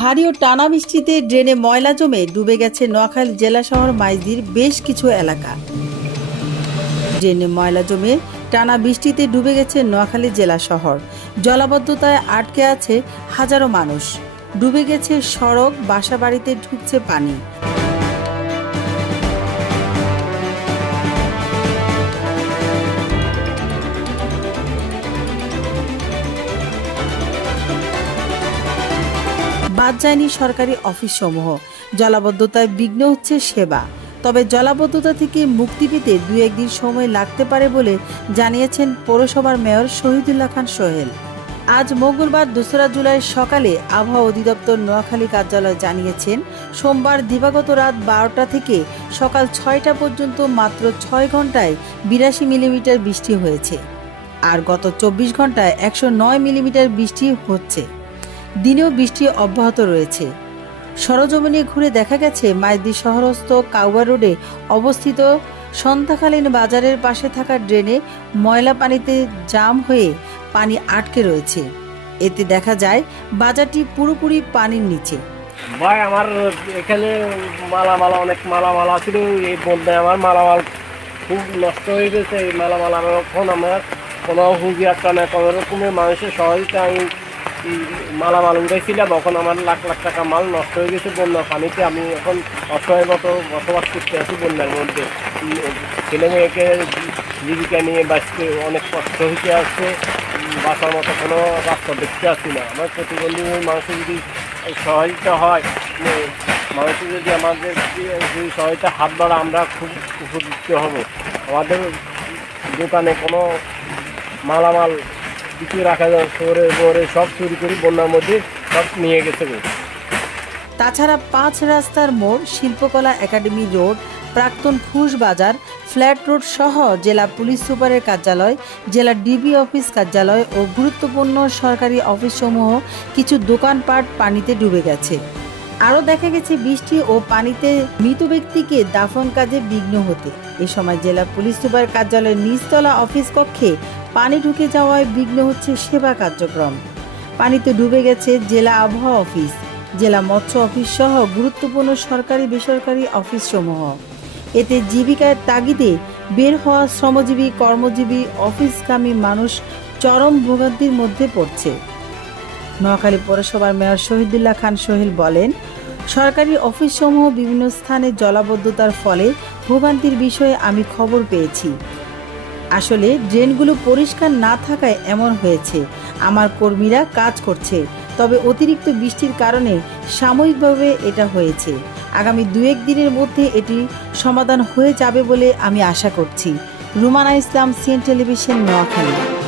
ভারী ও টানা বৃষ্টিতে ড্রেনে ময়লা জমে ডুবে গেছে নোয়াখালী জেলা শহর মাইজদির বেশ কিছু এলাকা। ড্রেনে ময়লা জমে টানা বৃষ্টিতে ডুবে গেছে নোয়াখালী জেলা শহর। জলাবদ্ধতায় আটকে আছে হাজারো মানুষ। ডুবে গেছে সড়ক বাসা বাড়িতে ঢুকছে পানি। বাদ যায়নি সরকারি অফিস সমূহ জলাবদ্ধতায় বিঘ্ন হচ্ছে সেবা। তবে জলাবদ্ধতা থেকে মুক্তি পেতে দু একদিন সময় লাগতে পারে বলে জানিয়েছেন পৌরসভার মেয়র শহীদুল্লাহ খান সোহেল। আজ মঙ্গলবার দোসরা জুলাই সকালে আবহাওয়া অধিদপ্তর নোয়াখালী কার্যালয় জানিয়েছেন, সোমবার দিবাগত রাত বারোটা থেকে সকাল ছয়টা পর্যন্ত মাত্র ছয় ঘন্টায় বিরাশি মিলিমিটার বৃষ্টি হয়েছে। আর গত চব্বিশ ঘন্টায় একশো নয় মিলিমিটার বৃষ্টি হচ্ছে। দিনেও বৃষ্টি অব্যাহত রয়েছে। সরজমিনে ঘুরে দেখা গেছে মাইদি শহরস্থ কাউয়া রোডে অবস্থিত সন্ধ্যাকালীন বাজারের পাশে থাকা ড্রেনে ময়লা পানিতে জাম হয়ে পানি আটকে রয়েছে। এতে দেখা যায়, বাজারটি পুরোপুরি পানির নিচে। ভাই, আমার এখানে মালামাল, অনেক মালামাল আছিল। এই বন্যায় আমার মালামাল খুব নষ্ট হয়ে গেছে। এই মালামাল আমার এখন আমার কোনো একটা না কোনো রকমের মানুষের সহযোগিতা আমি মালামাল উঠেছিলাম এখন আমার লাখ লাখ টাকা মাল নষ্ট হয়ে গেছে, বন্যা পানিতে আমি এখন অসহায় মতো বসবাস করতে আছি বন্যার মধ্যে। ছেলে মেয়েকে জীবিকা নিয়ে বাঁচতে অনেক কষ্ট হইতে আসছে বাঁচার মতো কোনো রাস্তা দেখতে আসছি না। আমার প্রতিবন্ধী মানুষের যদি সহায়তা হয় মানুষের যদি আমাদের যদি সহায়তা হাত বাড়া আমরা খুব উপযুক্ত হব। আমাদের দোকানে কোনো মালামাল কিছু রাখা যায়, শহরে বরে সব চুরি করে বন্যার মধ্যে সব নিয়ে গেছে তাছাড়া পাঁচ রাস্তার মোড় শিল্পকলা একাডেমি রোড, প্রাক্তন ফুস বাজার, ফ্ল্যাট রোড সহ জেলা পুলিশ সুপারের কার্যালয়, জেলা ডিবি অফিস কার্যালয় ও গুরুত্বপূর্ণ সরকারি অফিসসমূহ কিছু দোকানপাট পানিতে ডুবে গেছে। আরও দেখা গেছে বৃষ্টি ও পানিতে মৃত ব্যক্তিকে দাফন কাজে বিঘ্ন হতে। এ সময় জেলা পুলিশ সুপার কার্যালয়ের নিচতলা অফিস কক্ষে পানি ঢুকে যাওয়ায় বিঘ্ন হচ্ছে সেবা কার্যক্রম। পানিতে ডুবে গেছে জেলা আবহাওয়া অফিস। জেলা মৎস্য অফিস সহ গুরুত্বপূর্ণ সরকারি বেসরকারি অফিস সমূহ এতে জীবিকার তাগিদে বের হওয়া শ্রমজীবী, কর্মজীবী, অফিসগামী মানুষ চরম ভোগান্তির মধ্যে পড়ছে। নোয়াখালী পৌরসভার মেয়র শহীদুল্লাহ খান সোহেল বলেন, সরকারি অফিসসমূহ বিভিন্ন স্থানে জলাবদ্ধতার ফলে ভোগান্তির বিষয়ে আমি খবর পেয়েছি। আসলে ড্রেনগুলো পরিষ্কার না থাকায় এমন হয়েছে। আমার কর্মীরা কাজ করছে, তবে অতিরিক্ত বৃষ্টির কারণে সাময়িকভাবে এটা হয়েছে। আগামী দু এক দিনের মধ্যে এটি সমাধান হয়ে যাবে বলে আমি আশা করছি। Rumana Islam, CN television, Noakhali.